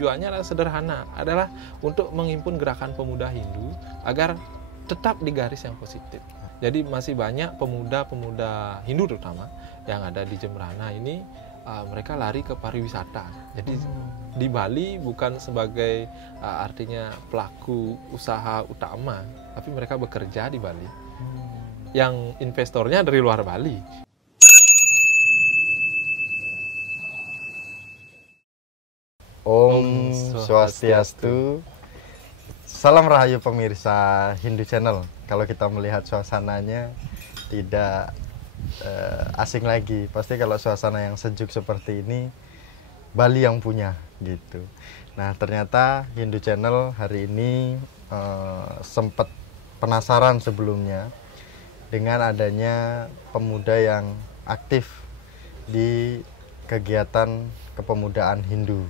tujuannya adalah sederhana, adalah untuk menghimpun gerakan pemuda Hindu agar tetap di garis yang positif. Jadi masih banyak pemuda-pemuda Hindu terutama yang ada di Jembrana ini, mereka lari ke pariwisata. Jadi di Bali bukan sebagai artinya pelaku usaha utama, tapi mereka bekerja di Bali. Yang investornya dari luar Bali. Om Swastiastu. Salam Rahayu pemirsa Hindu Channel. Kalau kita melihat suasananya tidak asing lagi. Pasti kalau suasana yang sejuk seperti ini Bali yang punya gitu. Nah, ternyata Hindu Channel hari ini sempat penasaran sebelumnya dengan adanya pemuda yang aktif di kegiatan kepemudaan Hindu.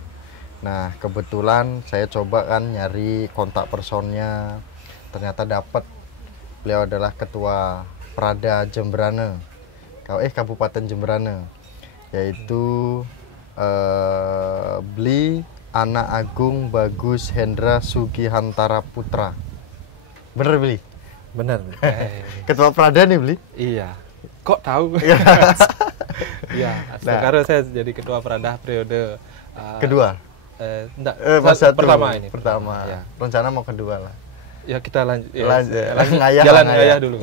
Nah, kebetulan saya coba kan nyari kontak personnya, ternyata dapat. Beliau adalah Ketua Prada Jembrana, Kabupaten Jembrana, yaitu Bli Anak Agung Bagus Hendra Sugihantara Putra. Bener, Bli? Benar. Ketua Prada nih, Bli? Iya. Kok tahu? Iya. Sekarang saya jadi Ketua Prada periode kedua. Enggak, pertama ini. Pertama. Ya. Rencana mau kedua lah. Ya kita lanjut. Ngayah dulu.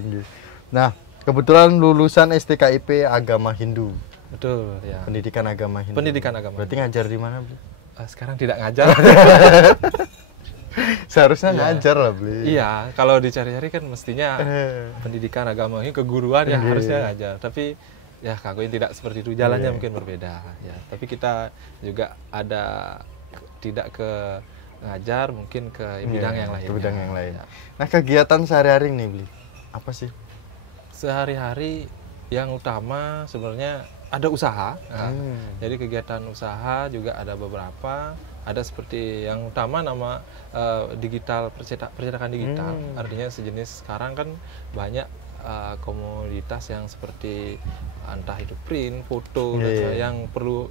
Gitu. Nah, kebetulan lulusan STKIP Agama Hindu. Betul, ya. Pendidikan Agama Hindu. Pendidikan Agama. Berarti ngajar di mana, Bli? Sekarang tidak ngajar. Seharusnya ngajar lah, Bli. Iya, kalau dicari-cari kan mestinya pendidikan agama ini keguruan ya harusnya ngajar. Tapi ya kagaknya tidak seperti itu, jalannya mungkin berbeda ya. Tapi kita juga ada tidak ke ngajar, mungkin ke bidang yang lain. Bidang yang lain. Ya. Nah, kegiatan sehari-hari nih, Bli, apa sih? Sehari-hari yang utama sebenarnya ada usaha. Jadi kegiatan usaha juga ada beberapa. Ada seperti yang utama nama digital, percetakan digital. Artinya sejenis sekarang kan banyak komoditas yang seperti entah itu print, foto, yang perlu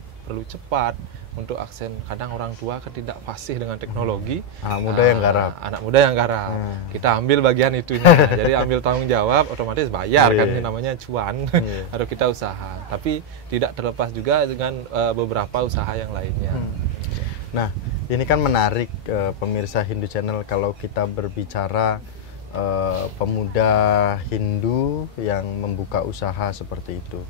cepat untuk aksen. Kadang orang tua kan tidak fasih dengan teknologi. Anak muda yang garap. Anak muda yang garap. Kita ambil bagian itunya. Jadi ambil tanggung jawab, otomatis bayar kan, namanya cuan. Harus kita usaha. Tapi tidak terlepas juga dengan beberapa usaha yang lainnya. Nah, ini kan menarik pemirsa Hindu Channel kalau kita berbicara pemuda Hindu yang membuka usaha seperti itu.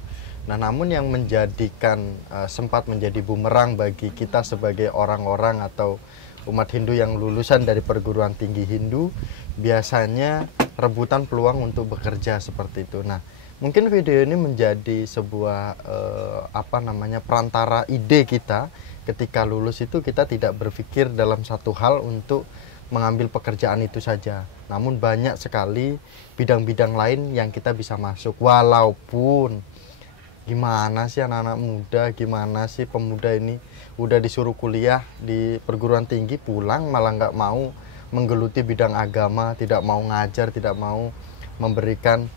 Nah, namun yang menjadikan sempat menjadi bumerang bagi kita sebagai orang-orang atau umat Hindu yang lulusan dari perguruan tinggi Hindu, biasanya rebutan peluang untuk bekerja seperti itu. Nah, mungkin video ini menjadi sebuah perantara ide kita. Ketika lulus itu kita tidak berpikir dalam satu hal untuk mengambil pekerjaan itu saja. Namun banyak sekali bidang-bidang lain yang kita bisa masuk. Walaupun gimana sih anak-anak muda, gimana sih pemuda ini udah disuruh kuliah di perguruan tinggi, pulang malah nggak mau menggeluti bidang agama, tidak mau ngajar, tidak mau memberikan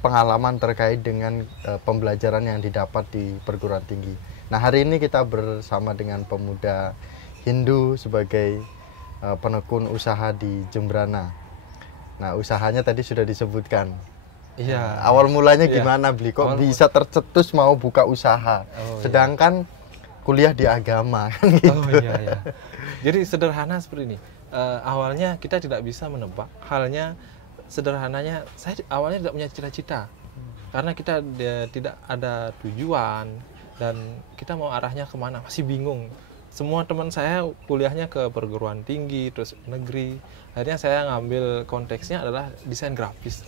pengalaman terkait dengan pembelajaran yang didapat di perguruan tinggi. Nah, hari ini kita bersama dengan pemuda Hindu sebagai penekun usaha di Jembrana. Nah, usahanya tadi sudah disebutkan. Iya. Awal mulanya gimana, Bli? Kok bisa tercetus mau buka usaha? Sedangkan kuliah di agama kan gitu. Iya. Jadi sederhana seperti ini. Awalnya kita tidak bisa menebak. Halnya sederhananya, saya awalnya tidak punya cita-cita. Karena kita tidak ada tujuan dan kita mau arahnya kemana, masih bingung. Semua teman saya kuliahnya ke perguruan tinggi, terus negeri. Akhirnya saya ngambil konteksnya adalah desain grafis.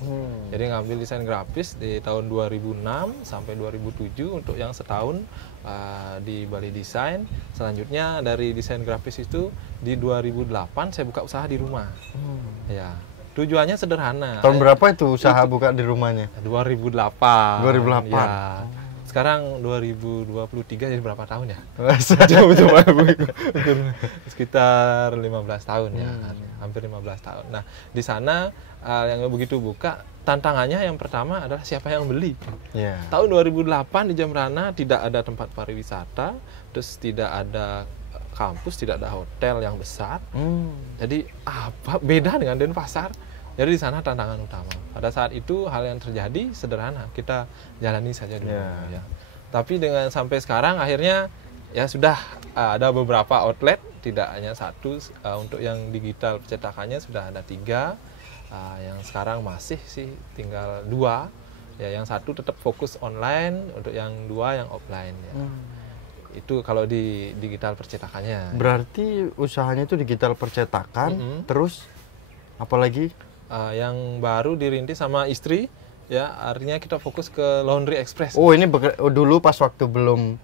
Jadi ngambil desain grafis di tahun 2006 sampai 2007 untuk yang setahun di Bali Desain. Selanjutnya dari desain grafis itu di 2008 saya buka usaha di rumah. Ya. Tujuannya sederhana. Tahun berapa itu usaha buka di rumahnya? 2008. 2008. Ya. Sekarang 2023 jadi berapa tahun ya? Sekitar 15 tahun ya, hampir 15 tahun. Nah, di sana yang begitu buka, tantangannya yang pertama adalah siapa yang beli. Tahun 2008 di Jembrana tidak ada tempat pariwisata, terus tidak ada kampus, tidak ada hotel yang besar. Jadi apa beda dengan Denpasar? Jadi di sana tantangan utama. Pada saat itu hal yang terjadi sederhana, kita jalani saja dulu. Ya. Tapi dengan sampai sekarang akhirnya ya sudah ada beberapa outlet, tidak hanya satu. Untuk yang digital percetakannya sudah ada 3. Yang sekarang masih sih tinggal 2. Ya, yang satu tetap fokus online, untuk yang 2 yang offline. Ya. Itu kalau di digital percetakannya. Berarti usahanya itu digital percetakan, terus apalagi? Yang baru dirintis sama istri, ya artinya kita fokus ke Laundry Express. Oh ini dulu pas waktu belum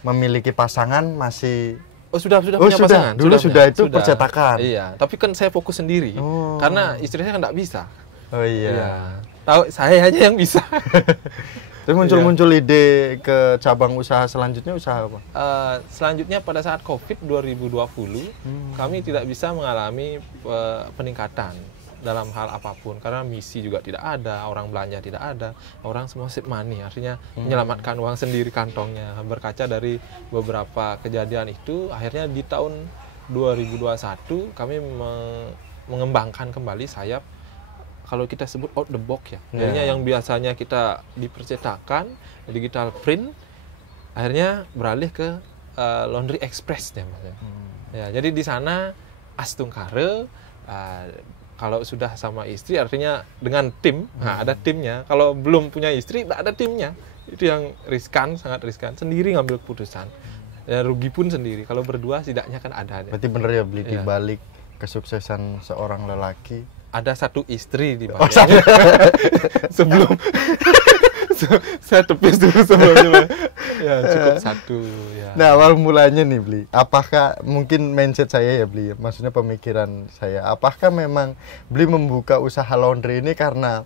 memiliki pasangan masih. Oh sudah punya pasangan. Dulu sudah itu percetakan. Iya, tapi kan saya fokus sendiri, karena istri saya kan nggak bisa. Oh iya. Ya, tahu saya aja yang bisa. Terus muncul ide ke cabang usaha selanjutnya, usaha apa? Selanjutnya pada saat COVID 2020, kami tidak bisa mengalami peningkatan dalam hal apapun, karena misi juga tidak ada, orang belanja tidak ada, orang semua save money, artinya menyelamatkan uang sendiri kantongnya. Berkaca dari beberapa kejadian itu, akhirnya di tahun 2021 kami mengembangkan kembali sayap, kalau kita sebut out the box ya. Jadinya yang biasanya kita dipercetakan, digital print, akhirnya beralih ke Laundry Express ya, Mas. Ya, jadi di sana Astungkare, kalau sudah sama istri artinya dengan tim, ada timnya. Kalau belum punya istri, tidak ada timnya. Itu yang riskan, sangat riskan. Sendiri ngambil keputusan. Ya rugi pun sendiri. Kalau berdua setidaknya kan ada. Berarti bener ya, beli di balik kesuksesan seorang lelaki. Ada satu istri di balik. Sebelum saya tepis dulu sebelumnya. Ya cukup satu. Ya. Nah awal mulanya nih Bli, apakah mungkin mindset saya ya Bli, maksudnya pemikiran saya, apakah memang Bli membuka usaha laundry ini karena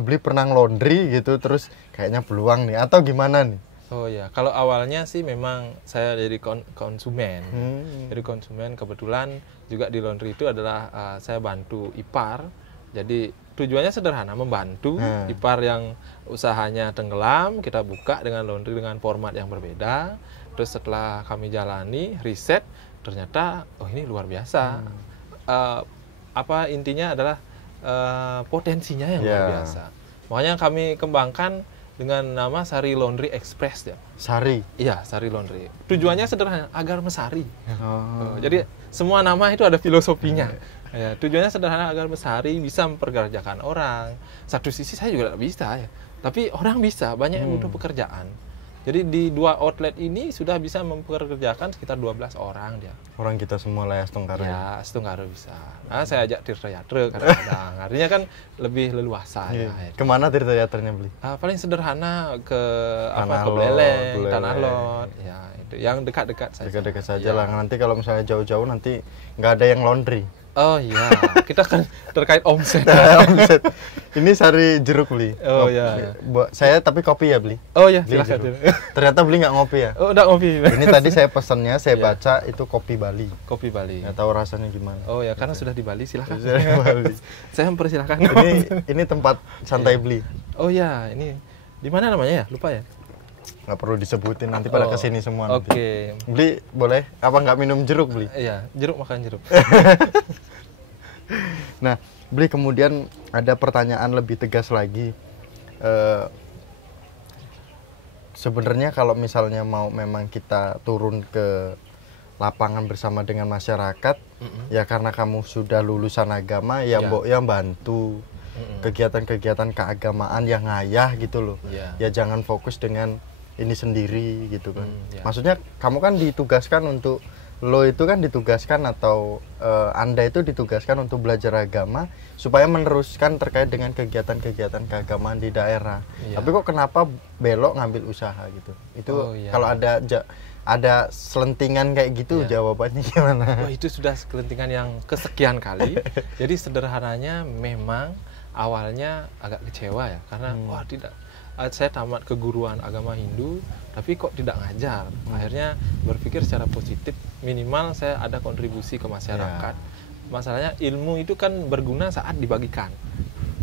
Bli pernah laundry gitu, terus kayaknya peluang nih, atau gimana nih? Oh ya, kalau awalnya sih memang saya jadi konsumen. Jadi konsumen, kebetulan juga di laundry itu adalah saya bantu ipar. Jadi tujuannya sederhana, membantu ipar yang usahanya tenggelam, kita buka dengan laundry dengan format yang berbeda. Terus setelah kami jalani, riset, ternyata oh ini luar biasa. Intinya adalah potensinya yang luar biasa. Makanya kami kembangkan dengan nama Sari Laundry Express ya. Sari? Iya, Sari Laundry. Tujuannya sederhana, agar mesari. Jadi semua nama itu ada filosofinya. Ya, tujuannya sederhana, agar mesari, bisa memperkerjakan orang. Satu sisi saya juga tidak bisa ya, tapi orang bisa, banyak yang butuh pekerjaan. Jadi di 2 outlet ini sudah bisa mempekerjakan sekitar 12 orang dia. Orang kita semua lah ya Astungkare. Ya, Astungkare bisa. Nah, saya ajak Tirta Yatra kadang-kadang. Artinya kan lebih leluasa ya. Kemana Tirta Yatranya Bli? Paling sederhana ke Buleleng, Tanah Lot. Ya, itu yang dekat-dekat saja. Dekat-dekat saja lah. Nanti kalau misalnya jauh-jauh nanti nggak ada yang laundry. Oh iya, kita kan terkait omset. Omset. Ini Sari jeruk Bli. Oh iya. Saya tapi kopi ya Bli. Oh iya, silakan. Ternyata Bli nggak ngopi ya. Oh, udah ngopi. Ini tadi saya pesannya, saya baca itu kopi Bali. Kopi Bali. Nggak tahu rasanya gimana. Oh ya, karena sudah di Bali, silakan. Sudah di Bali. Saya mempersilahkan. Ini tempat santai Bli. Oh ya, ini di mana namanya ya? Lupa ya. Nggak perlu disebutin, nanti pada kesini semua. Oke. Bli boleh? Apa nggak minum jeruk Bli? Iya, jeruk, makan jeruk. Nah, Bli, kemudian ada pertanyaan lebih tegas lagi. Sebenarnya kalau misalnya mau memang kita turun ke lapangan bersama dengan masyarakat, ya karena kamu sudah lulusan agama, ya mbok ya bantu kegiatan-kegiatan keagamaan yang ngayah gitu loh. Ya jangan fokus dengan ini sendiri gitu kan. Maksudnya kamu kan ditugaskan untuk, lo itu kan ditugaskan atau Anda itu ditugaskan untuk belajar agama supaya meneruskan terkait dengan kegiatan-kegiatan keagamaan di daerah. Tapi kok kenapa belok ngambil usaha gitu? Itu kalau ada selentingan kayak gitu, jawabannya gimana? Oh, itu sudah selentingan yang kesekian kali. Jadi sederhananya memang awalnya agak kecewa ya, karena saya tamat keguruan agama Hindu, tapi kok tidak ngajar. Akhirnya berpikir secara positif, minimal saya ada kontribusi ke masyarakat. Masalahnya ilmu itu kan berguna saat dibagikan.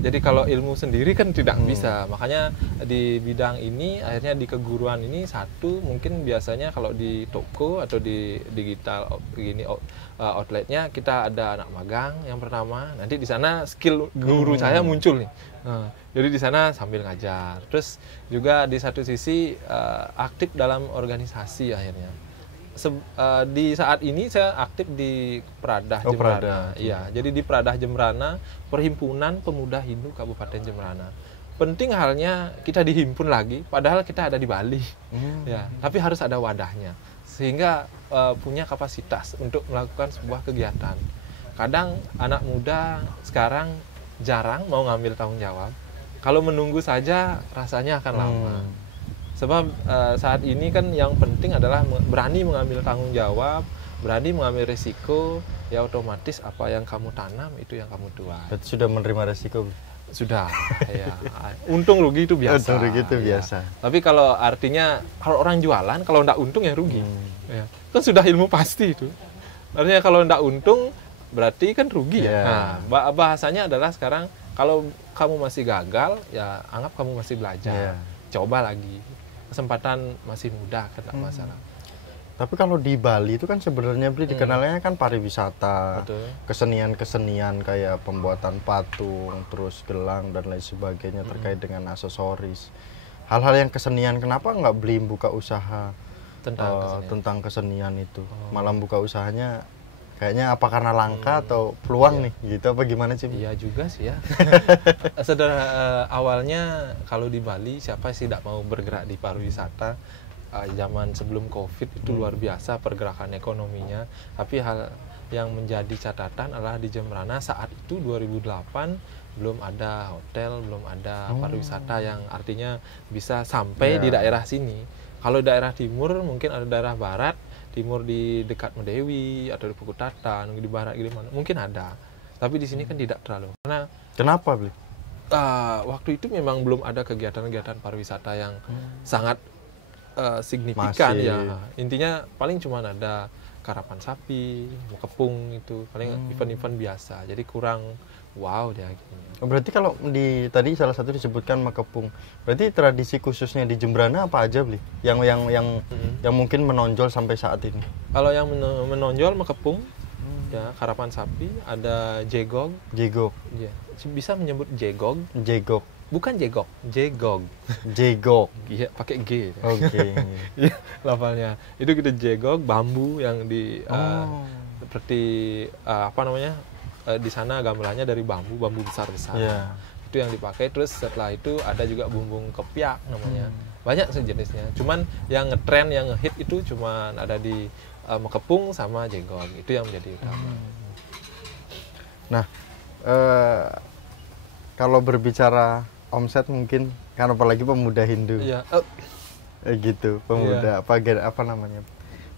Jadi kalau ilmu sendiri kan tidak bisa. Makanya di bidang ini akhirnya di keguruan ini satu mungkin biasanya kalau di toko atau di digital gini outletnya kita ada anak magang yang pertama. Nanti di sana skill guru saya muncul nih. Nah, jadi di sana sambil ngajar. Terus juga di satu sisi aktif dalam organisasi akhirnya. Di saat ini saya aktif di Pradah Jembrana. Iya, jadi di Pradah Jembrana, Perhimpunan Pemuda Hindu Kabupaten Jembrana. Penting halnya kita dihimpun lagi, padahal kita ada di Bali. Ya, tapi harus ada wadahnya, sehingga punya kapasitas untuk melakukan sebuah kegiatan. Kadang anak muda sekarang jarang mau ngambil tanggung jawab. Kalau menunggu saja rasanya akan lama. Sebab saat ini kan yang penting adalah berani mengambil tanggung jawab, berani mengambil risiko, ya otomatis apa yang kamu tanam itu yang kamu tuai. Berarti sudah menerima risiko? Sudah, ya. Untung rugi itu biasa. Untung rugi itu biasa. Tapi kalau artinya, kalau orang jualan, kalau ndak untung ya rugi. Ya. Kan sudah ilmu pasti itu. Artinya kalau ndak untung, berarti kan rugi ya. Nah, bahasanya adalah sekarang, kalau kamu masih gagal, ya anggap kamu masih belajar. Coba lagi. Kesempatan masih muda kan tak masalah. Tapi kalau di Bali itu kan sebenarnya dikenalnya kan pariwisata, kesenian-kesenian kayak pembuatan patung, terus gelang dan lain sebagainya terkait dengan aksesoris. Hal-hal yang kesenian, kenapa nggak beli buka usaha tentang kesenian itu? Malah buka usahanya kayaknya apa karena langka atau peluang nih gitu, apa gimana sih? Iya juga sih ya. Awalnya kalau di Bali siapa sih tidak mau bergerak di pariwisata? Zaman sebelum COVID itu luar biasa pergerakan ekonominya. Tapi hal yang menjadi catatan adalah di Jembrana saat itu 2008 belum ada hotel, belum ada pariwisata yang artinya bisa sampai di daerah sini. Kalau daerah timur mungkin ada daerah barat, timur di dekat Medewi atau di Pukutatan, di barat di mana mungkin ada. Tapi di sini kan tidak terlalu. Karena kenapa, Bli? Waktu itu memang belum ada kegiatan-kegiatan pariwisata yang sangat signifikan ya. Intinya paling cuma ada karapan sapi, kepung itu, paling event-event biasa. Jadi kurang wow dia gitu. Berarti kalau tadi salah satu disebutkan Makepung. Berarti tradisi khususnya di Jembrana apa aja, Bli? Yang mungkin menonjol sampai saat ini. Kalau yang menonjol Makepung, ya karapan sapi, ada jegog. Jegog. Ya, bisa menyebut jegog. Jegog. Bukan jegok, jegog. Jegog. Iya, pakai G. Oke. Iya, lafalnya. Itu kita jegog, bambu yang seperti apa namanya? Di sana gamelannya dari bambu besar-besar. Itu yang dipakai. Terus setelah itu ada juga bumbung kepiak namanya. Banyak sejenisnya. Cuman yang ngetren, yang ngehit itu cuman ada di Makepung sama jegog. Itu yang menjadi utama. Nah, kalau berbicara omset mungkin kan apalagi pemuda Hindu. Iya. Gitu, pemuda apa namanya?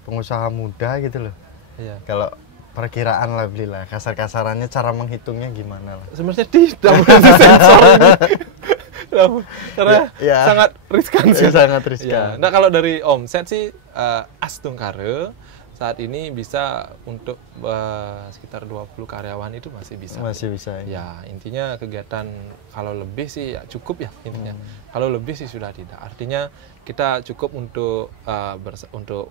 Pengusaha muda gitu loh. Iya. Kalau perkiraan lah, Bli lah, kasar-kasarannya cara menghitungnya gimana lah? Sebenarnya tidak boleh sensor ini. Karena sangat riskan sih. Sangat riskan. Nah, kalau dari omset sih Astungkare saat ini bisa untuk sekitar 20 karyawan itu masih bisa. Masih bisa. Ya, intinya kegiatan kalau lebih sih ya cukup ya intinya. Kalau lebih sih sudah tidak. Artinya kita cukup untuk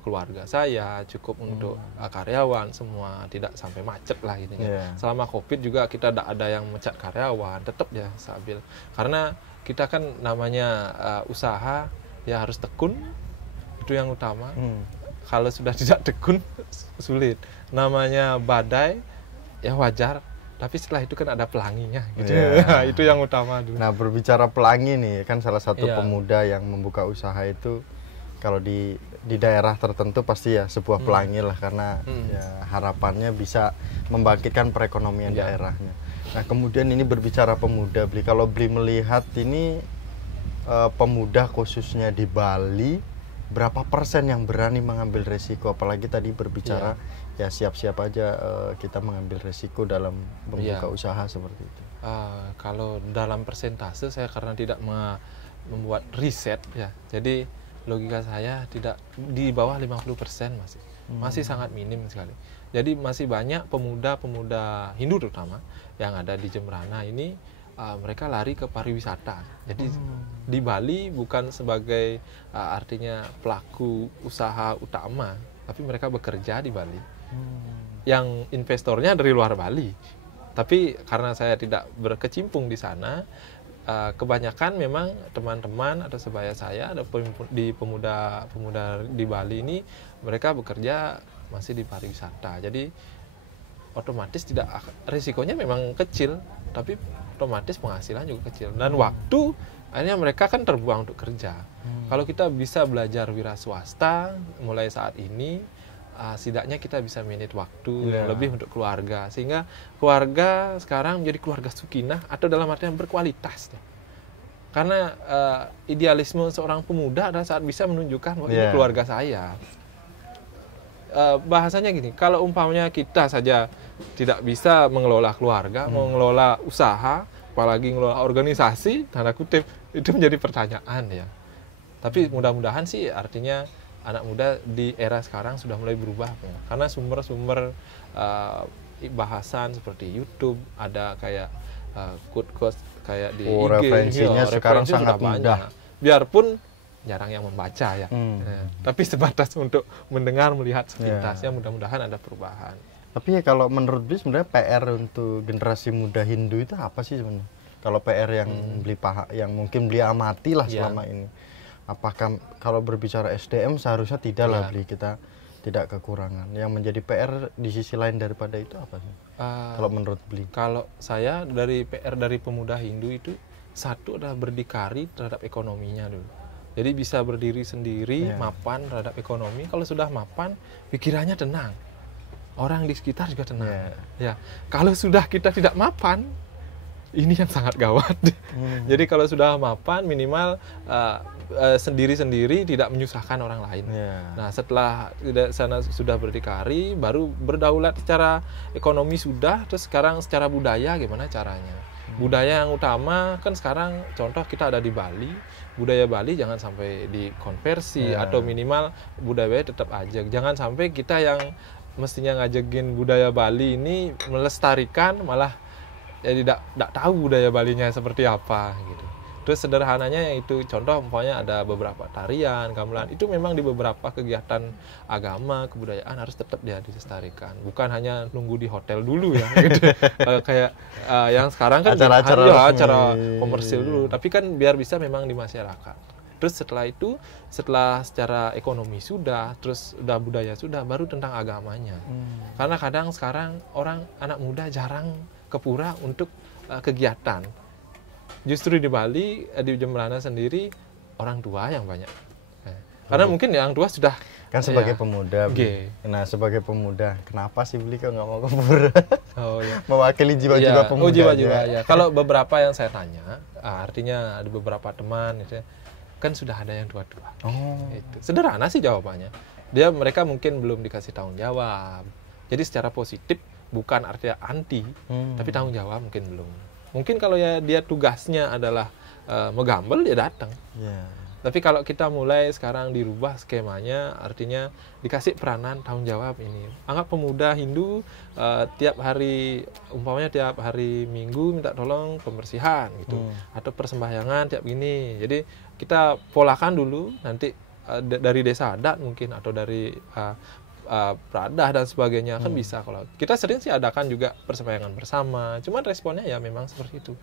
keluarga saya, cukup untuk karyawan semua, tidak sampai macet lah intinya. Selama Covid juga kita tidak ada yang mecat karyawan, tetap ya stabil. Karena kita kan namanya usaha ya harus tekun, itu yang utama. Kalau sudah tidak tekun sulit. Namanya badai ya wajar, tapi setelah itu kan ada pelanginya gitu. Itu yang utama dulu. Nah, berbicara pelangi nih, kan salah satu pemuda yang membuka usaha itu kalau di daerah tertentu pasti ya sebuah pelangi lah, karena ya harapannya bisa membangkitkan perekonomian daerahnya. Nah, kemudian ini berbicara pemuda, Bli, kalau Bli melihat ini pemuda khususnya di Bali, berapa persen yang berani mengambil resiko? Apalagi tadi berbicara ya siap-siap aja kita mengambil resiko dalam membuka usaha seperti itu. Kalau dalam persentase saya karena tidak membuat riset ya, jadi logika saya tidak di bawah 50% masih sangat minim sekali. Jadi masih banyak pemuda-pemuda Hindu terutama yang ada di Jembrana ini mereka lari ke pariwisata. Jadi di Bali bukan sebagai artinya pelaku usaha utama, tapi mereka bekerja di Bali. Yang investornya dari luar Bali. Tapi karena saya tidak berkecimpung di sana, kebanyakan memang teman-teman atau sebaya saya ada di pemuda di Bali ini, mereka bekerja masih di pariwisata. Jadi otomatis risikonya memang kecil, tapi otomatis penghasilan juga kecil. Dan waktu akhirnya mereka kan terbuang untuk kerja. Kalau kita bisa belajar wira swasta mulai saat ini, setidaknya kita bisa manage waktu yang lebih untuk keluarga, sehingga keluarga sekarang menjadi keluarga sakinah atau dalam artian berkualitas. Karena idealisme seorang pemuda adalah saat bisa menunjukkan bahwa ini keluarga saya. Bahasanya gini, kalau umpamanya kita saja tidak bisa mengelola keluarga, mengelola usaha, apalagi mengelola organisasi, tanda kutip, itu menjadi pertanyaan ya. Tapi mudah-mudahan sih artinya anak muda di era sekarang sudah mulai berubah ya. Karena sumber-sumber bahasan seperti YouTube, ada kayak quote-quote kayak di IG, referensinya sekarang sangat mudah. Biarpun jarang yang membaca ya. Tapi sebatas untuk mendengar, melihat sepintasnya, mudah-mudahan ada perubahan. Tapi ya kalau menurut Bli sebenarnya PR untuk generasi muda Hindu itu apa sih sebenarnya? Kalau PR yang yang mungkin Bli amati lah selama ini. Apakah kalau berbicara SDM seharusnya tidak lah Bli, kita tidak kekurangan. Yang menjadi PR di sisi lain daripada itu apa sih? Kalau menurut Bli? Kalau saya dari PR dari pemuda Hindu itu, satu adalah berdikari terhadap ekonominya dulu. Jadi bisa berdiri sendiri, mapan terhadap ekonomi. Kalau sudah mapan, pikirannya tenang. Orang di sekitar juga tenang. Ya, kalau sudah kita tidak mapan, ini yang sangat gawat. Jadi kalau sudah mapan, minimal sendiri-sendiri tidak menyusahkan orang lain. Nah, setelah sana sudah berdikari, baru berdaulat secara ekonomi sudah, terus sekarang secara budaya gimana caranya? Budaya yang utama kan sekarang contoh kita ada di Bali, budaya Bali jangan sampai dikonversi atau minimal budaya tetap aja. Jangan sampai kita yang mestinya ngajakin budaya Bali ini melestarikan malah ya tidak tahu budaya Balinya seperti apa gitu. Terus sederhananya yaitu contoh umpamanya ada beberapa tarian, gamelan, itu memang di beberapa kegiatan agama, kebudayaan harus tetap dia dilestarikan. Bukan hanya nunggu di hotel dulu ya gitu. Kayak yang sekarang kan acara komersil dulu, tapi kan biar bisa memang di masyarakat. Terus setelah itu, setelah secara ekonomi sudah, terus udah budaya sudah, baru tentang agamanya. Karena kadang sekarang anak muda jarang ke pura untuk kegiatan. Justru di Bali, di Jemberana sendiri, orang tua yang banyak. Karena mungkin yang tua sudah... Kan sebagai pemuda, nah sebagai pemuda, kenapa sih Bli kok nggak mau ke pura? Mewakili jiwa-jiwa pemuda. Jiwa-jiwa, ya. Kalau beberapa yang saya tanya, artinya ada beberapa teman, gitu, kan sudah ada yang tua-tua. Itu. Sederhana sih jawabannya. Mereka mungkin belum dikasih tanggung jawab. Jadi secara positif, bukan artinya anti, tapi tanggung jawab mungkin belum. Mungkin kalau ya dia tugasnya adalah megambel, dia datang. Tapi kalau kita mulai sekarang dirubah skemanya, artinya dikasih peranan tanggung jawab ini. Anggap pemuda Hindu tiap hari, umpamanya tiap hari Minggu minta tolong pembersihan gitu, atau persembahyangan tiap gini. Jadi kita polakan dulu, nanti dari desa adat mungkin atau dari peradah dan sebagainya kan bisa. Kalau kita sering sih adakan juga persembahyangan bersama, cuman responnya ya memang seperti itu.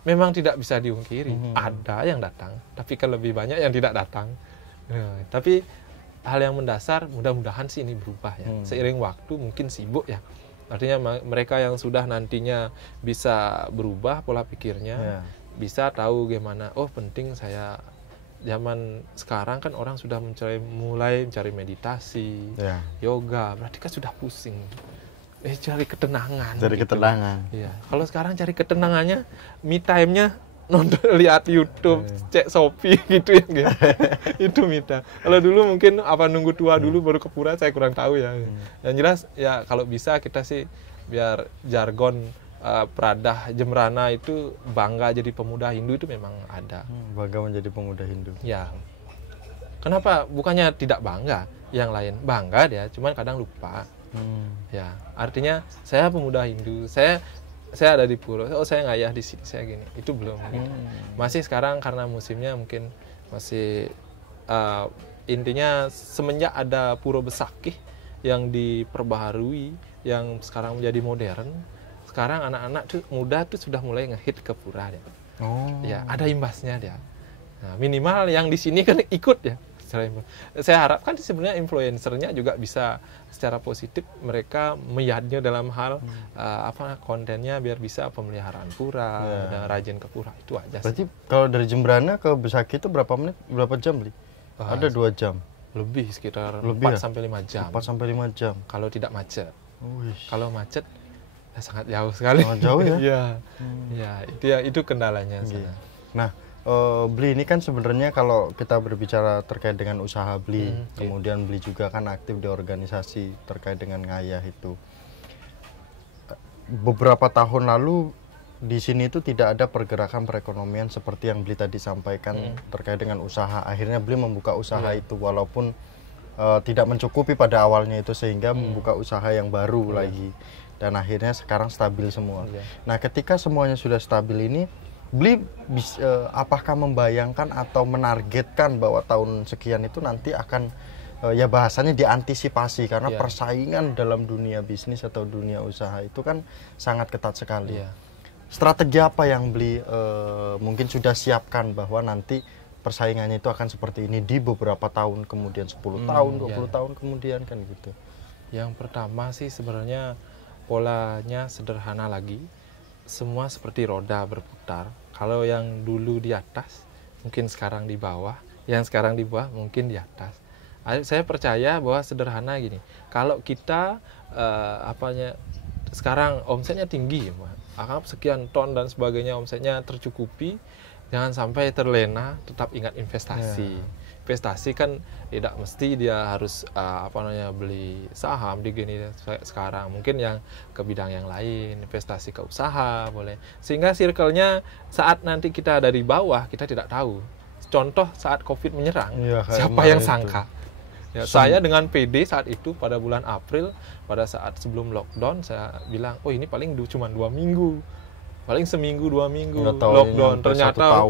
Memang tidak bisa diungkiri, ada yang datang, tapi kan lebih banyak yang tidak datang. Tapi hal yang mendasar mudah-mudahan sih ini berubah ya. Seiring waktu mungkin sibuk ya. Artinya mereka yang sudah nantinya bisa berubah pola pikirnya, bisa tahu gimana, oh penting saya. Zaman sekarang kan orang sudah mulai mencari meditasi, yoga, berarti kan sudah pusing. Cari ketenangan. Cari gitu. Ketenangan. Iya. Kalau sekarang cari ketenangannya, me time-nya nonton, lihat YouTube, cek Shopee gitu ya. Gitu. Itu me time. Kalau dulu mungkin nunggu tua dulu baru ke pura, saya kurang tahu ya. Yang jelas ya kalau bisa kita sih biar jargon Peradah Jemberana itu bangga jadi pemuda Hindu itu memang ada. Bangga menjadi pemuda Hindu. Ya. Kenapa? Bukannya tidak bangga, yang lain bangga dia, cuman kadang lupa. Ya, artinya saya pemuda Hindu, saya saya ada di pura, oh saya ngayah di sini, saya gini, itu belum. Masih sekarang karena musimnya mungkin masih intinya semenjak ada Pura Besakih yang diperbaharui, yang sekarang menjadi modern, sekarang anak-anak tuh muda tuh sudah mulai ngehit ke pura ya. Ya ada imbasnya dia. Nah, minimal yang di sini kan ikut ya. Saya harapkan sebenarnya influencernya juga bisa secara positif mereka melihatnya dalam hal kontennya biar bisa pemeliharaan pura dan rajin ke pura, itu aja sih. Berarti kalau dari Jembrana ke Besakih itu berapa menit, berapa jam beli? Ada 2 jam. Lebih sekitar 4 ya? sampai 5 jam. 4 sampai 5 jam. Kalau tidak macet. Uish. Kalau macet ya sangat jauh sekali. Sangat jauh ya? Ya, itu kendalanya sana. Nah, Beli ini kan sebenarnya kalau kita berbicara terkait dengan usaha Beli, kemudian Beli juga kan aktif di organisasi terkait dengan ngayah itu. Beberapa tahun lalu di sini itu tidak ada pergerakan perekonomian seperti yang Beli tadi sampaikan terkait dengan usaha. Akhirnya Beli membuka usaha itu walaupun tidak mencukupi pada awalnya itu, sehingga membuka usaha yang baru lagi, dan akhirnya sekarang stabil semua. Nah, ketika semuanya sudah stabil ini, Beli apakah membayangkan atau menargetkan bahwa tahun sekian itu nanti akan ya bahasanya diantisipasi, karena persaingan dalam dunia bisnis atau dunia usaha itu kan sangat ketat sekali. Strategi apa yang Beli mungkin sudah siapkan bahwa nanti persaingannya itu akan seperti ini di beberapa tahun kemudian, 10 tahun, 20 tahun kemudian kan gitu? Yang pertama sih sebenarnya polanya sederhana lagi. Semua seperti roda berputar. Kalau yang dulu di atas, mungkin sekarang di bawah. Yang sekarang di bawah, mungkin di atas. Saya percaya bahwa sederhana gini. Kalau kita sekarang omsetnya tinggi, anggap sekian ton dan sebagainya, omsetnya tercukupi, jangan sampai terlena. Tetap ingat investasi. Investasi kan tidak mesti dia harus beli saham di gini sekarang, mungkin yang ke bidang yang lain, investasi ke usaha boleh, sehingga circle-nya saat nanti kita dari bawah kita tidak tahu. Contoh saat COVID menyerang, siapa yang sangka? Saya dengan PD saat itu pada bulan April, pada saat sebelum lockdown, saya bilang, oh ini paling cuma 2 minggu, paling seminggu 2 minggu lockdown. Ternyata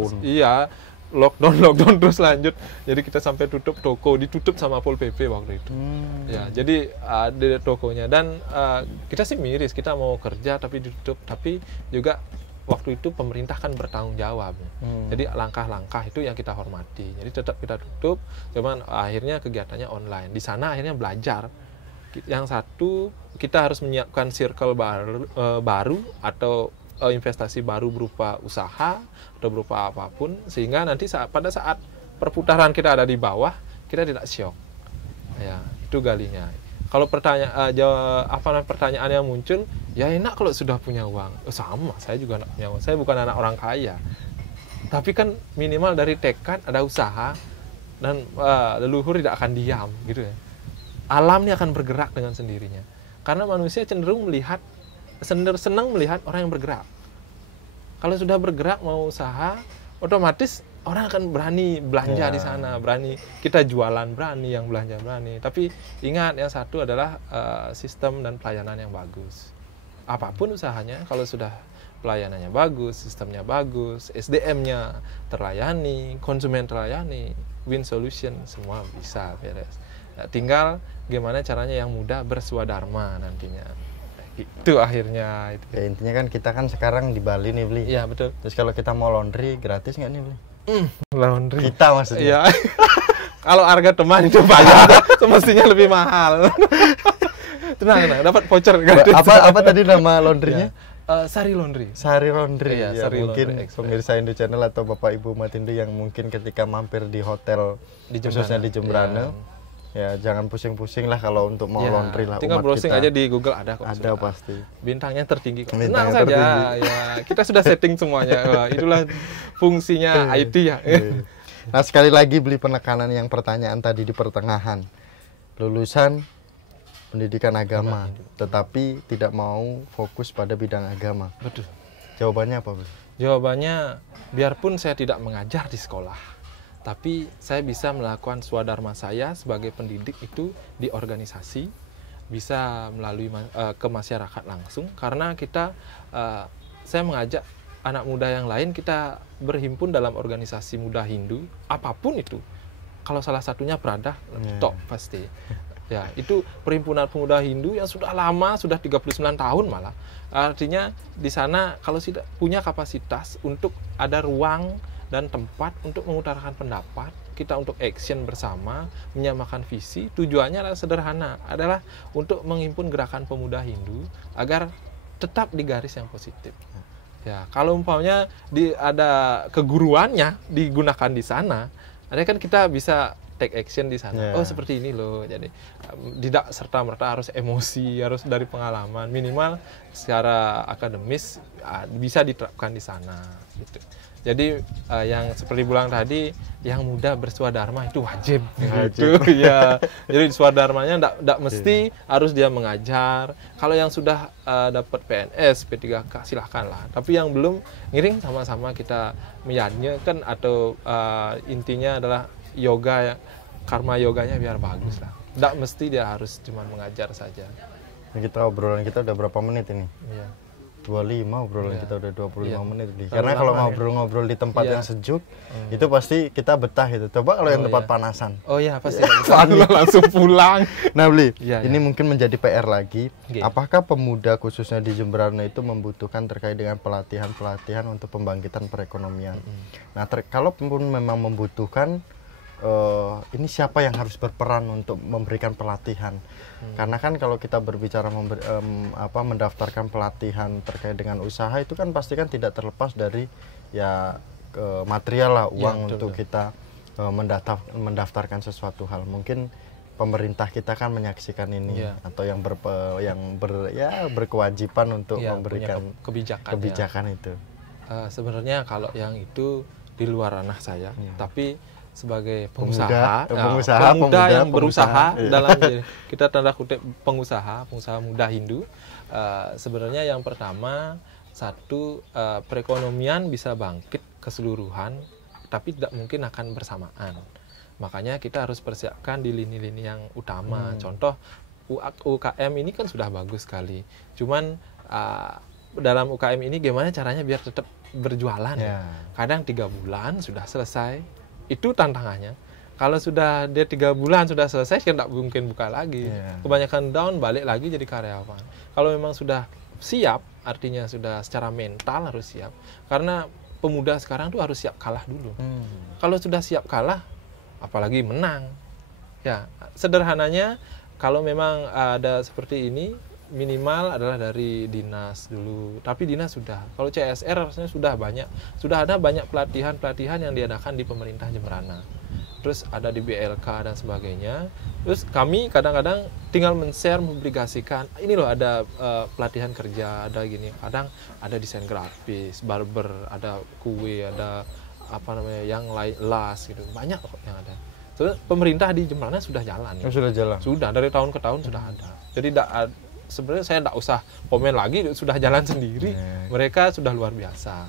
lockdown terus lanjut, jadi kita sampai tutup toko, ditutup sama Pol PP waktu itu. Jadi ada tokonya, dan kita sih miris, kita mau kerja tapi ditutup, tapi juga waktu itu pemerintah kan bertanggung jawab. Jadi langkah-langkah itu yang kita hormati. Jadi tetap kita tutup, cuman akhirnya kegiatannya online. Di sana akhirnya belajar. Yang satu, kita harus menyiapkan circle baru atau investasi baru berupa usaha atau berupa apapun, sehingga nanti pada saat perputaran kita ada di bawah, kita tidak syok. Ya, itu galinya. Kalau pertanyaan yang muncul, ya enak kalau sudah punya uang. Sama, saya juga tidak punya uang. Saya bukan anak orang kaya. Tapi kan minimal dari tekad ada usaha, dan leluhur tidak akan diam gitu ya. Alam ini akan bergerak dengan sendirinya. Karena manusia cenderung senang melihat orang yang bergerak. Kalau sudah bergerak mau usaha, otomatis orang akan berani belanja di sana, berani kita jualan, berani yang belanja berani. Tapi ingat, yang satu adalah sistem dan pelayanan yang bagus. Apapun usahanya, kalau sudah pelayanannya bagus, sistemnya bagus, SDM-nya terlayani, konsumen terlayani, win solution, semua bisa beres. Tinggal gimana caranya yang mudah berswadharma nantinya. Itu akhirnya itu. Ya, intinya kan kita kan sekarang di Bali nih, Beli. Iya, betul. Terus kalau kita mau laundry gratis nggak nih, Beli? Laundry kita maksudnya. Iya. Kalau harga teman itu bayar, semestinya lebih mahal. Tenang, dapat voucher gratis. Apa tadi nama laundrynya? Sari Laundry. Sari Laundry. Ya, Sari mungkin Laundry pemirsa Indo Channel atau Bapak Ibu Matindo yang mungkin ketika mampir di hotel khususnya di Jembrana, ya jangan pusing-pusing lah kalau untuk mau laundry lah. Tinggal browsing aja di Google, ada kok. Ada pasti. Bintangnya tertinggi kok. Tenang saja. Ya, kita sudah setting semuanya. Wah, itulah fungsinya IT ya. Nah, sekali lagi Beli penekanan yang pertanyaan tadi di pertengahan. Lulusan pendidikan agama, tetapi tidak mau fokus pada bidang agama. Betul. Jawabannya apa, Beli? Jawabannya, biarpun saya tidak mengajar di sekolah, tapi saya bisa melakukan swadharma saya sebagai pendidik itu di organisasi, bisa melalui ke masyarakat langsung, karena kita saya mengajak anak muda yang lain, kita berhimpun dalam organisasi muda Hindu apapun itu. Kalau salah satunya Prada, top pasti. Ya, itu perhimpunan pemuda Hindu yang sudah lama, sudah 39 tahun malah. Artinya di sana kalau sudah punya kapasitas untuk ada ruang dan tempat untuk mengutarakan pendapat, kita untuk action bersama, menyamakan visi. Tujuannya adalah sederhana, adalah untuk menghimpun gerakan pemuda Hindu agar tetap di garis yang positif. Ya, kalau umpamanya ada keguruannya digunakan di sana, ada kan kita bisa take action di sana. Oh, seperti ini loh. Jadi tidak serta-merta harus emosi, harus dari pengalaman. Minimal secara akademis bisa diterapkan di sana gitu. Jadi yang seperti bilang tadi, yang muda berswadharma itu wajib. Gitu. Ya. Jadi swadharmanya enggak mesti harus dia mengajar. Kalau yang sudah dapat PNS, P3K silahkanlah. Tapi yang belum, ngiring sama-sama kita meyadnya kan, atau intinya adalah yoga, karma yoganya biar bagus lah. Enggak mesti dia harus cuma mengajar saja. Kita obrolan kita udah berapa menit ini? Iya. 25 obrolan kita udah 25 menit. Terlalu Karena kalau lama, ngobrol-ngobrol di tempat yang sejuk, itu pasti kita betah gitu. Coba kalau yang tempat panasan. Oh iya, pasti langsung pulang. Nah, Bli, ini mungkin menjadi PR lagi. Apakah pemuda khususnya di Jemberana itu membutuhkan terkait dengan pelatihan-pelatihan untuk pembangkitan perekonomian? Nah, kalau pun memang membutuhkan, ini siapa yang harus berperan untuk memberikan pelatihan? Karena kan kalau kita berbicara mendaftarkan pelatihan terkait dengan usaha, itu kan pasti kan tidak terlepas dari material lah, uang untuk kita mendaftarkan sesuatu hal. Mungkin pemerintah kita kan menyaksikan ini, atau yang berkewajiban untuk memberikan kebijakan itu. Sebenarnya kalau yang itu di luar ranah saya, tapi sebagai pengusaha, pemuda yang berusaha dalam kita tanda kutip pengusaha muda Hindu, sebenarnya yang pertama, satu, perekonomian bisa bangkit keseluruhan, tapi tidak mungkin akan bersamaan. Makanya kita harus persiapkan di lini-lini yang utama. Contoh UKM ini kan sudah bagus sekali, cuman dalam UKM ini gimana caranya biar tetap berjualan? Kadang 3 bulan sudah selesai. Itu tantangannya. Kalau sudah dia 3 bulan sudah selesai, dia tidak mungkin buka lagi. Kebanyakan down, balik lagi jadi karyawan. Kalau memang sudah siap, artinya sudah secara mental harus siap. Karena pemuda sekarang tuh harus siap kalah dulu. Kalau sudah siap kalah, apalagi menang. Ya, sederhananya kalau memang ada seperti ini, minimal adalah dari dinas dulu. Tapi dinas sudah. Kalau CSR harusnya sudah banyak. Sudah ada banyak pelatihan-pelatihan yang diadakan di pemerintah Jemberana. Terus ada di BLK dan sebagainya. Terus kami kadang-kadang tinggal men-share, mempublikasikan. Ini loh ada pelatihan kerja, ada gini. Kadang ada desain grafis, barber, ada kue, ada yang lain, las gitu. Banyak kok yang ada. Terus pemerintah di Jemberana sudah jalan. Sudah jalan. Sudah, dari tahun ke tahun sudah ada. Jadi sebenarnya saya tidak usah komen lagi, sudah jalan sendiri. Mereka sudah luar biasa.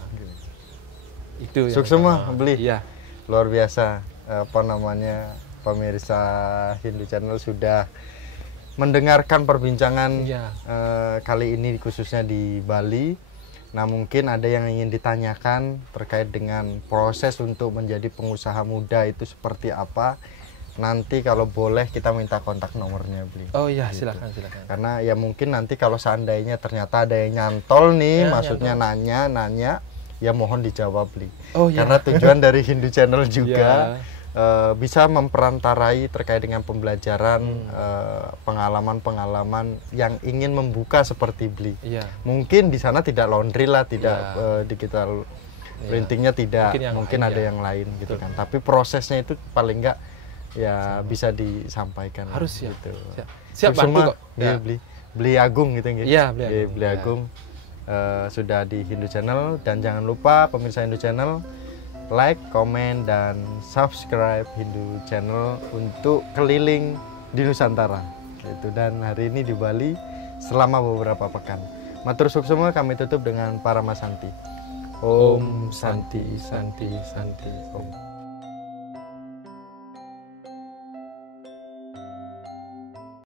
Itu yang sukses semua, Bli. Iya. Luar biasa. Pemirsa Hindu Channel sudah mendengarkan perbincangan kali ini khususnya di Bali. Nah, mungkin ada yang ingin ditanyakan terkait dengan proses untuk menjadi pengusaha muda itu seperti apa. Nanti kalau boleh kita minta kontak nomornya, Bli. Oh iya, gitu. silakan. Karena ya mungkin nanti kalau seandainya ternyata ada yang nyantol nih, maksudnya nanya, ya mohon dijawab, Bli. Oh iya. Karena tujuan dari Hindu Channel juga bisa memperantarai terkait dengan pembelajaran, pengalaman-pengalaman yang ingin membuka seperti Bli. Mungkin di sana tidak laundry lah, tidak digital printingnya tidak, mungkin ada yang lain gitu kan. Tapi prosesnya itu paling enggak bisa disampaikan. Harus siap. Gitu. Siap bantu kok. Bli Agung gitu nggih. Iya, Bli Agung. Sudah di Hindu Channel, dan jangan lupa pemirsa Hindu Channel like, komen, dan subscribe Hindu Channel untuk keliling di Nusantara. Gitu. Dan hari ini di Bali selama beberapa pekan. Matur suksema, kami tutup dengan Paramasanti. Om Santi Santi Santi Om.